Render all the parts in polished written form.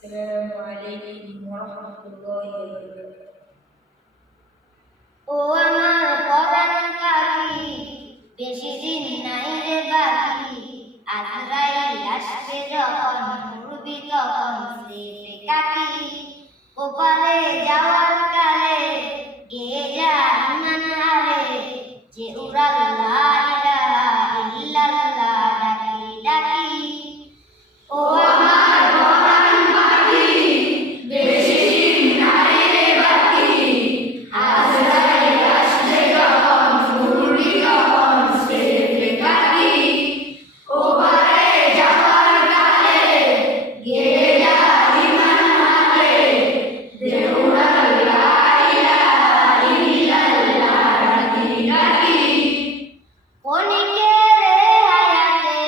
السلام عليكم ورحمة الله وبركاته. ও আমার পরাণ পাখি, বেশি দিন নাই রে বাকি। আজরাইল আসবে যখন, উড়বি তখন স্রেফে কাটি। ওপারে যাওয়ার কালে গেয়ে যা ইমান হারে, যে উড়াল লা ইলাহা ইল্লাল্লাহ ডাকি ডাকি। ও আমার পরাণ পাখি, বেশি দিন নাই রে বাকি। আজরাইল আসবে যখন, উড়বি তখন স্রেফে কাটি। ওপারে যাওয়ার কালে গেয়ে যা ইমান হারে, যে উড়াল লা ইলাহা ইল্লাল্লাহ ডাকি ডাকি। ক্ষণিকের হায়াতে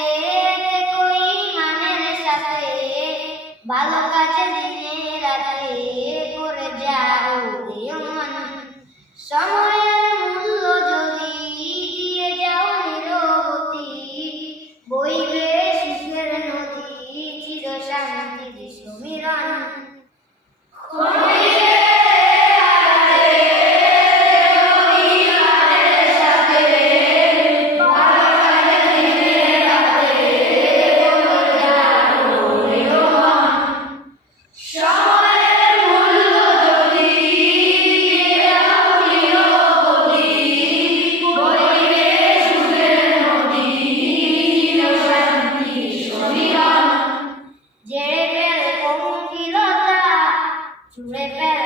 থেকো ঈমানের সাথে, ভালো কাজে দিনে রাতে করে যাও রিয়মান। সময়ের মূল্য যদি দিয়ে যাও নিরবধি, বইবে সুখের নদী, চির শান্তির সমীরণ। ছুঁড়ে ফেল